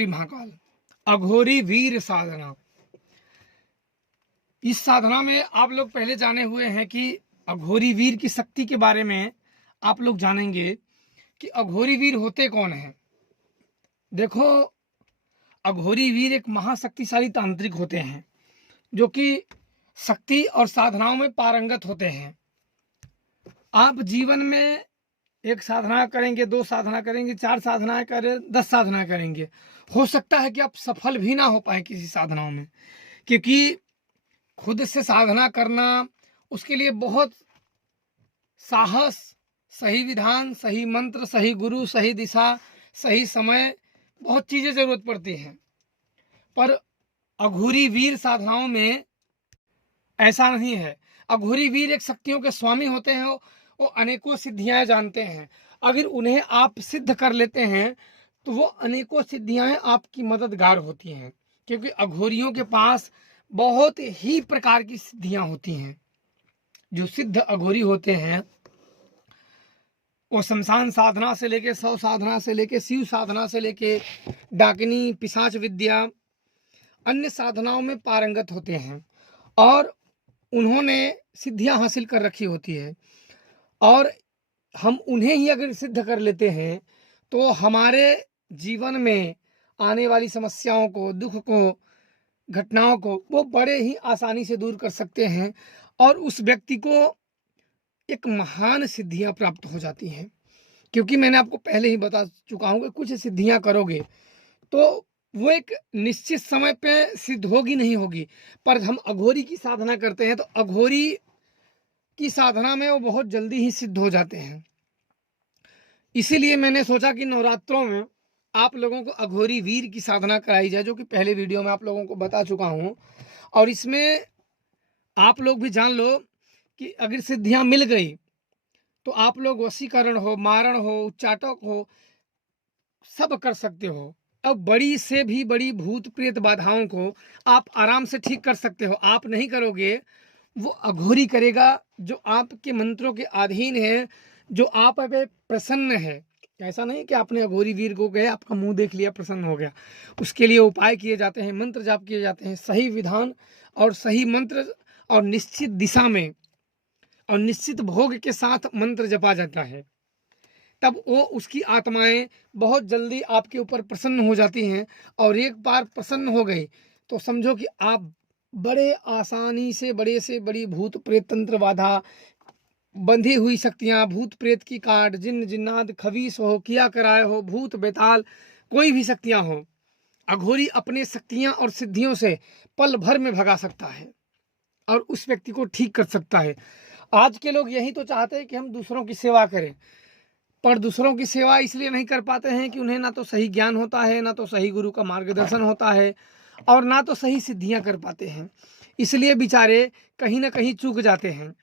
श्री महाकाल अघोरी वीर साधना। इस साधना में आप लोग पहले जाने हुए हैं कि अघोरी वीर की शक्ति के बारे में आप लोग जानेंगे कि अघोरी वीर होते कौन हैं। देखो, अघोरी वीर एक महाशक्तिशाली तांत्रिक होते हैं जो कि शक्ति और साधनाओं में पारंगत होते हैं। आप जीवन में एक साधना करेंगे, 2 साधना करेंगे, 4 साधनाएं करें, 10 साधना करेंगे, हो सकता है कि आप सफल भी ना हो पाए किसी साधनाओं में, क्योंकि खुद से साधना करना, उसके लिए बहुत साहस, सही विधान, सही मंत्र, सही गुरु, सही दिशा, सही समय, बहुत चीज़ें ज़रूरत पड़ती हैं। पर अघोरी वीर साधनाओं में ऐसा नहीं है। अघोरी वीर एक शक्तियों के स्वामी होते हैं। वो अनेकों सिद्धियां जानते हैं। अगर उन्हें आप सिद्ध कर लेते हैं तो वो अनेकों सिद्धियां आपकी मददगार होती हैं, क्योंकि अघोरियों के पास बहुत ही प्रकार की सिद्धियां होती हैं। जो सिद्ध अघोरी होते हैं वो शमशान साधना से लेके, 100 साधना से लेके, शिव साधना से लेके, डाकिनी, पिशाच विद्या, अन्य साधनाओं में पारंगत होते हैं और उन्होंने सिद्धियां हासिल कर रखी होती है। और हम उन्हें ही अगर सिद्ध कर लेते हैं तो हमारे जीवन में आने वाली समस्याओं को, दुख को, घटनाओं को वो बड़े ही आसानी से दूर कर सकते हैं और उस व्यक्ति को एक महान सिद्धियां प्राप्त हो जाती हैं। क्योंकि मैंने आपको पहले ही बता चुका हूं कि कुछ सिद्धियां करोगे तो वो एक निश्चित समय पे सिद्ध होगी नहीं होगी, पर हम अघोरी की साधना करते हैं तो अघोरी की साधना में वो बहुत जल्दी ही सिद्ध हो जाते हैं। इसीलिए मैंने सोचा कि नवरात्रों में आप लोगों को अघोरी वीर की साधना कराई जाए, जो कि पहले वीडियो में आप लोगों को बता चुका हूं। और इसमें आप लोग भी जान लो कि अगर सिद्धियां मिल गई तो आप लोग वशीकरण हो, मारण हो, उच्चाटक हो, सब कर सकते हो। अब बड़ी से भी बड़ी भूत प्रेत बाधाओं को आप आराम से ठीक कर सकते हो। आप नहीं करोगे, वो अघोरी करेगा जो आपके मंत्रों के अधीन है, जो आप पे प्रसन्न है। ऐसा नहीं कि आपने अघोरी वीर को गए, आपका मुंह देख लिया, प्रसन्न हो गया। उसके लिए उपाय किए जाते हैं, मंत्र जाप किए जाते हैं, सही विधान और सही मंत्र और निश्चित दिशा में और निश्चित भोग के साथ मंत्र जपा जाता है। तब वो उसकी आत्माएं बहुत जल्दी आपके ऊपर प्रसन्न हो जाती हैं। और एक बार प्रसन्न हो गई तो समझो कि आप बड़े आसानी से बड़ी भूत प्रेत तंत्र बाधा, बंधी हुई शक्तियां, भूत प्रेत की काट, जिन्न जिन्नात, खबीस हो, किया कराए हो, भूत बेताल, कोई भी शक्तियां हो, अघोरी अपने शक्तियां और सिद्धियों से पल भर में भगा सकता है और उस व्यक्ति को ठीक कर सकता है। आज के लोग यही तो चाहते हैं कि हम दूसरों की सेवा करें, पर दूसरों की सेवा इसलिए नहीं कर पाते हैं कि उन्हें ना तो सही ज्ञान होता है, ना तो सही गुरु का मार्गदर्शन होता है और ना तो सही सिद्धियां कर पाते हैं। इसलिए बेचारे कहीं ना कहीं चूक जाते हैं।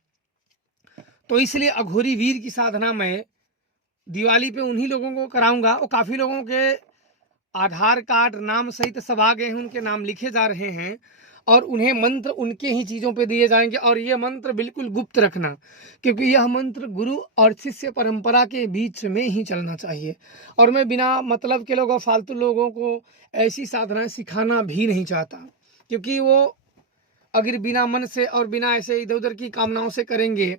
तो इसलिए अघोरी वीर की साधना मैं दिवाली पे उन्हीं लोगों को कराऊंगा। और काफ़ी लोगों के आधार कार्ड नाम सहित सब आ गए हैं, उनके नाम लिखे जा रहे हैं और उन्हें मंत्र उनके ही चीज़ों पे दिए जाएंगे। और ये मंत्र बिल्कुल गुप्त रखना, क्योंकि यह मंत्र गुरु और शिष्य परंपरा के बीच में ही चलना चाहिए। और मैं बिना मतलब के लोगों, फालतू लोगों को ऐसी साधनाएं सिखाना भी नहीं चाहता, क्योंकि वो अगर बिना मन से और बिना ऐसे इधर उधर की कामनाओं से करेंगे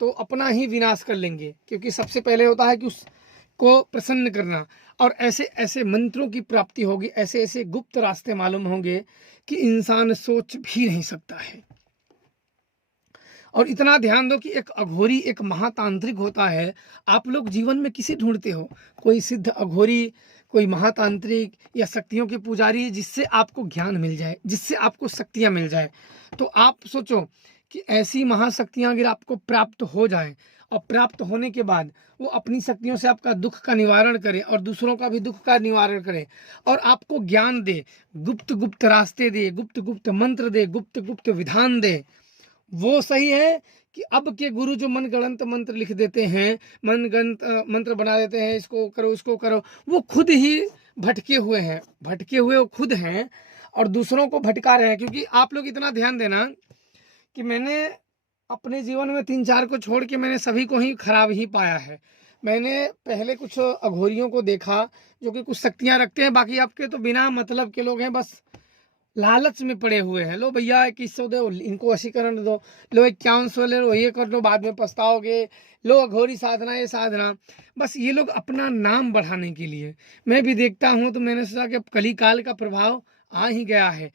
तो अपना ही विनाश कर लेंगे। क्योंकि सबसे पहले होता है कि उसको प्रसन्न करना, और ऐसे ऐसे मंत्रों की प्राप्ति होगी, ऐसे ऐसे गुप्त रास्ते मालूम होंगे कि इंसान सोच भी नहीं सकता है। और इतना ध्यान दो कि एक अघोरी एक महातांत्रिक होता है। आप लोग जीवन में किसे ढूंढते हो? कोई सिद्ध अघोरी, कोई महातांत्रिक या शक्तियों के पुजारी, जिससे आपको ज्ञान मिल जाए, जिससे आपको शक्तियां मिल जाए। तो आप सोचो कि ऐसी महाशक्तियां अगर आपको प्राप्त हो जाएं और प्राप्त होने के बाद वो अपनी शक्तियों से आपका दुख का निवारण करे और दूसरों का भी दुख का निवारण करे और आपको ज्ञान दे, गुप्त गुप्त रास्ते दे, गुप्त गुप्त मंत्र दे, गुप्त गुप्त विधान दे। वो सही है कि अब के गुरु जो मनगढ़ंत मंत्र लिख देते हैं, मनगढ़ंत मंत्र बना देते हैं, इसको करो इसको करो, वो खुद ही भटके हुए हैं। भटके हुए वो खुद हैं और दूसरों को भटका रहे हैं। क्योंकि आप लोग इतना ध्यान देना कि मैंने अपने जीवन में 3-4 को छोड़ के मैंने सभी को ही खराब ही पाया है। मैंने पहले कुछ अघोरियों को देखा जो कि कुछ शक्तियां रखते हैं, बाकी आपके तो बिना मतलब के लोग हैं, बस लालच में पड़े हुए हैं। लो भैया 2100 दो, इनको वशीकरण दो, लो 5100 ले लो, ये कर लो, बाद में पछताओगे, लो अघोरी साधना, ये साधना। बस ये लोग अपना नाम बढ़ाने के लिए, मैं भी देखता हूँ तो मैंने सोचा कि अब कलिकाल का प्रभाव आ ही गया है।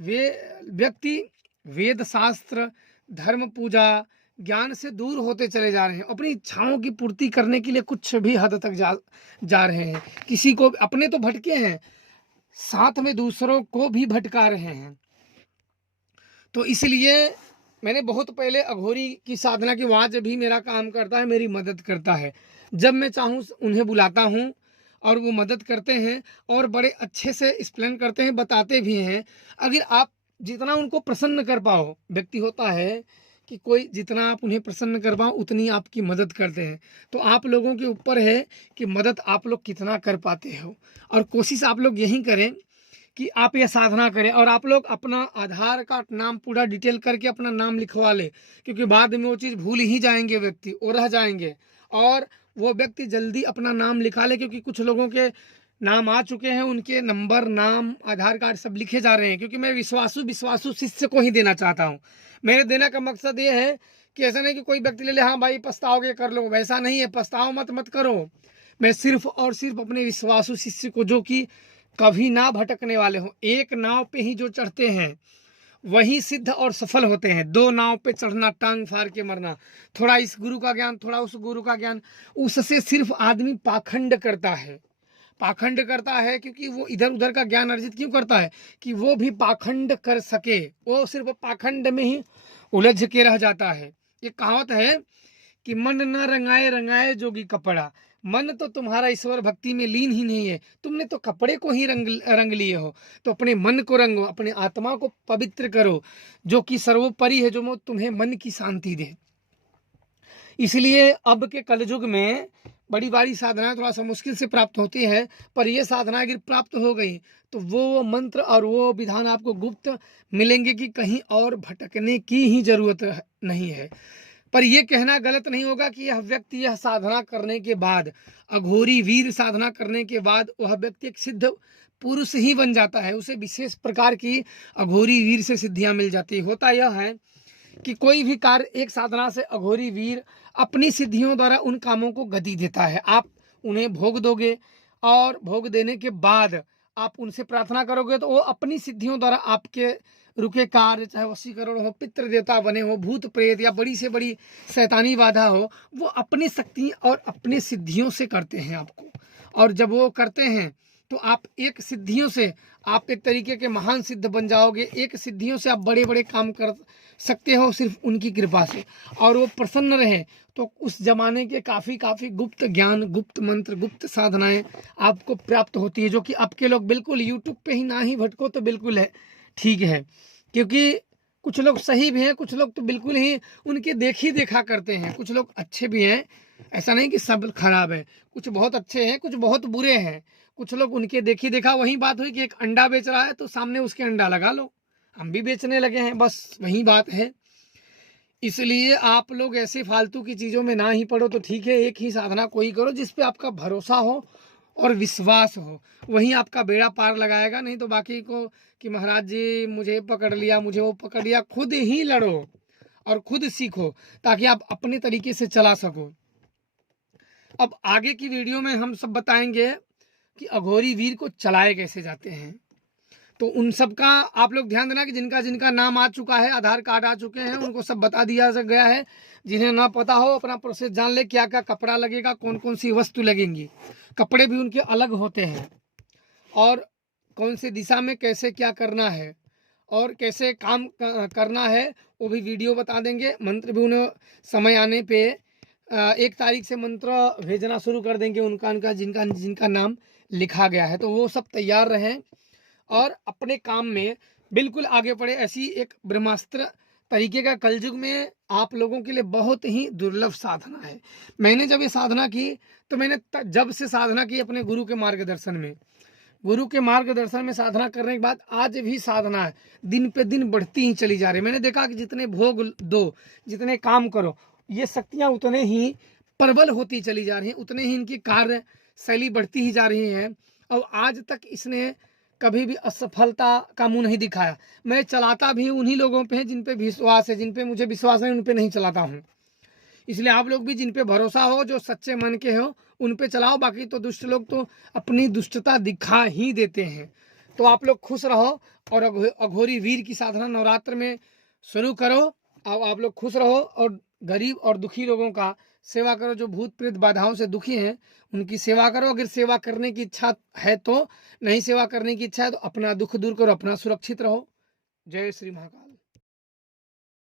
वे व्यक्ति वेद शास्त्र, धर्म पूजा, ज्ञान से दूर होते चले जा रहे हैं, अपनी इच्छाओं की पूर्ति करने के लिए कुछ भी हद तक जा रहे हैं। किसी को अपने तो भटके हैं, साथ में दूसरों को भी भटका रहे हैं। तो इसलिए मैंने बहुत पहले अघोरी की साधना की, वहाँ भी मेरा काम करता है, मेरी मदद करता है। जब मैं चाहूँ उन्हें बुलाता हूँ और वो मदद करते हैं और बड़े अच्छे से एक्सप्लेन करते हैं, बताते भी हैं। अगर आप जितना उनको प्रसन्न कर पाओ, व्यक्ति होता है कि कोई जितना आप उन्हें प्रसन्न कर पाओ उतनी आपकी मदद करते हैं। तो आप लोगों के ऊपर है कि मदद आप लोग कितना कर पाते हो, और कोशिश आप लोग यही करें कि आप ये साधना करें और आप लोग अपना आधार कार्ड नाम पूरा डिटेल करके अपना नाम लिखवा ले, क्योंकि बाद में वो चीज़ भूल ही जाएंगे व्यक्ति, वो रह जाएंगे। और वो व्यक्ति जल्दी अपना नाम लिखा ले, क्योंकि कुछ लोगों के नाम आ चुके हैं, उनके नंबर, नाम, आधार कार्ड सब लिखे जा रहे हैं, क्योंकि मैं विश्वासु शिष्य को ही देना चाहता हूँ। मेरे देने का मकसद ये है कि ऐसा नहीं कि कोई व्यक्ति ले ले, हाँ भाई पछताओगे कर लो, वैसा नहीं है, पछताओ मत करो। मैं सिर्फ और सिर्फ अपने विश्वासु शिष्य को, जो कि कभी ना भटकने वाले हो, एक नाव पे ही जो चढ़ते हैं वही सिद्ध और सफल होते हैं। दो नाव पे चढ़ना, टांग फाड़ के मरना, थोड़ा इस गुरु का ज्ञान, थोड़ा उस गुरु का ज्ञान, उससे सिर्फ आदमी पाखंड करता है। पाखंड करता है क्योंकि वो इधर उधर का ज्ञान अर्जित क्यों करता है कि वो भी पाखंड कर सके, वो सिर्फ पाखंड में ही उलझ के रह जाता है। ये कहावत है कि मन न रंगाए रंगाए जोगी कपड़ा। मन तो तुम्हारा ईश्वर भक्ति में लीन ही नहीं है, तुमने तो कपड़े को ही रंग लिए हो। तो अपने मन को रंगो, अपने आत्मा को पवित्र करो, जो कि सर्वोपरि है, जो तुम्हें मन की शांति दे। इसलिए अब के कलयुग में बड़ी बड़ी साधनाएं थोड़ा सा मुश्किल से प्राप्त होती है, पर यह साधना अगर प्राप्त हो गई तो वो मंत्र और वो विधान आपको गुप्त मिलेंगे कि कहीं और भटकने की ही जरूरत नहीं है। पर यह कहना गलत नहीं होगा कि यह व्यक्ति यह साधना करने के बाद, अघोरी वीर साधना करने के बाद, वह व्यक्ति एक सिद्ध पुरुष ही बन जाता है, उसे विशेष प्रकार की अघोरी वीर से सिद्धियां मिल जाती है। होता यह है कि कोई भी कार्य एक साधना से अघोरी वीर अपनी सिद्धियों द्वारा उन कामों को गति देता है। आप उन्हें भोग दोगे और भोग देने के बाद आप उनसे प्रार्थना करोगे तो वो अपनी सिद्धियों द्वारा आपके रुके कार्य, चाहे वशीकरण हो, पितृ देवता बने हो, भूत प्रेत या बड़ी से बड़ी शैतानी बाधा हो, वो अपनी शक्ति और अपने सिद्धियों से करते हैं आपको। और जब वो करते हैं तो आप एक सिद्धियों से आप एक तरीके के महान सिद्ध बन जाओगे। एक सिद्धियों से आप बड़े बड़े काम कर सकते हो सिर्फ उनकी कृपा से। और वो प्रसन्न रहे तो उस जमाने के काफ़ी गुप्त ज्ञान, गुप्त मंत्र, गुप्त साधनाएं आपको प्राप्त होती है, जो कि आपके लोग बिल्कुल यूट्यूब पे ही ना ही भटको तो बिल्कुल है, ठीक है। क्योंकि कुछ लोग सही भी हैं, कुछ लोग तो बिल्कुल ही उनके देखी देखा करते हैं। कुछ लोग अच्छे भी हैं, ऐसा नहीं कि सब खराब है, कुछ बहुत अच्छे हैं, कुछ बहुत बुरे हैं। कुछ लोग उनके देखी देखा, वही बात हुई कि एक अंडा बेच रहा है तो सामने उसके अंडा लगा लो, हम भी बेचने लगे हैं, बस वही बात है। इसलिए आप लोग ऐसे फालतू की चीज़ों में ना ही पड़ो तो ठीक है। एक ही साधना कोई करो जिस पे आपका भरोसा हो और विश्वास हो, वही आपका बेड़ा पार लगाएगा। नहीं तो बाकी को कि महाराज जी मुझे पकड़ लिया, मुझे वो पकड़ लिया, खुद ही लड़ो और खुद सीखो ताकि आप अपने तरीके से चला सको। अब आगे की वीडियो में हम सब बताएंगे कि अघोरी वीर को चलाए कैसे जाते हैं। तो उन सब का आप लोग ध्यान देना कि जिनका जिनका नाम आ चुका है, आधार कार्ड आ चुके हैं, उनको सब बता दिया गया है। जिन्हें ना पता हो अपना प्रोसेस जान ले, क्या क्या कपड़ा लगेगा, कौन कौन सी वस्तु लगेंगी। कपड़े भी उनके अलग होते हैं और कौन सी दिशा में कैसे क्या करना है और कैसे काम करना है वो भी वीडियो बता देंगे। मंत्र भी उन्हें समय आने पे 1 तारीख से मंत्र भेजना शुरू कर देंगे उनका जिनका जिनका नाम लिखा गया है। तो वो सब तैयार रहें और अपने काम में बिल्कुल आगे बढ़े। ऐसी एक ब्रह्मास्त्र तरीके का कलयुग में आप लोगों के लिए बहुत ही दुर्लभ साधना है। मैंने जब ये साधना की तो मैंने जब से साधना की अपने गुरु के मार्गदर्शन में, गुरु के मार्गदर्शन में साधना करने के बाद आज भी साधना है दिन पे दिन बढ़ती ही चली जा रही है। मैंने देखा कि जितने भोग दो, जितने काम करो, ये शक्तियाँ उतने ही प्रबल होती चली जा रही है, उतने ही इनकी कार्य शैली बढ़ती ही जा रही है। और आज तक इसने कभी भी असफलता का मुंह नहीं दिखाया। मैं चलाता भी उन्हीं लोगों पे है जिन पे विश्वास है, जिन पे मुझे विश्वास है उन पे नहीं चलाता हूँ। इसलिए आप लोग भी जिन पे भरोसा हो, जो सच्चे मन के हो, उन पे चलाओ। बाकी तो दुष्ट लोग तो अपनी दुष्टता दिखा ही देते हैं। तो आप लोग खुश रहो और अघोरी वीर की साधना नवरात्र में शुरू करो। अब आप लोग खुश रहो और गरीब और दुखी लोगों का सेवा करो। जो भूत प्रेत बाधाओं से दुखी हैं उनकी सेवा करो। अगर सेवा करने की इच्छा है तो, नहीं सेवा करने की इच्छा है तो अपना दुख दूर करो, अपना सुरक्षित रहो। जय श्री महाकाल।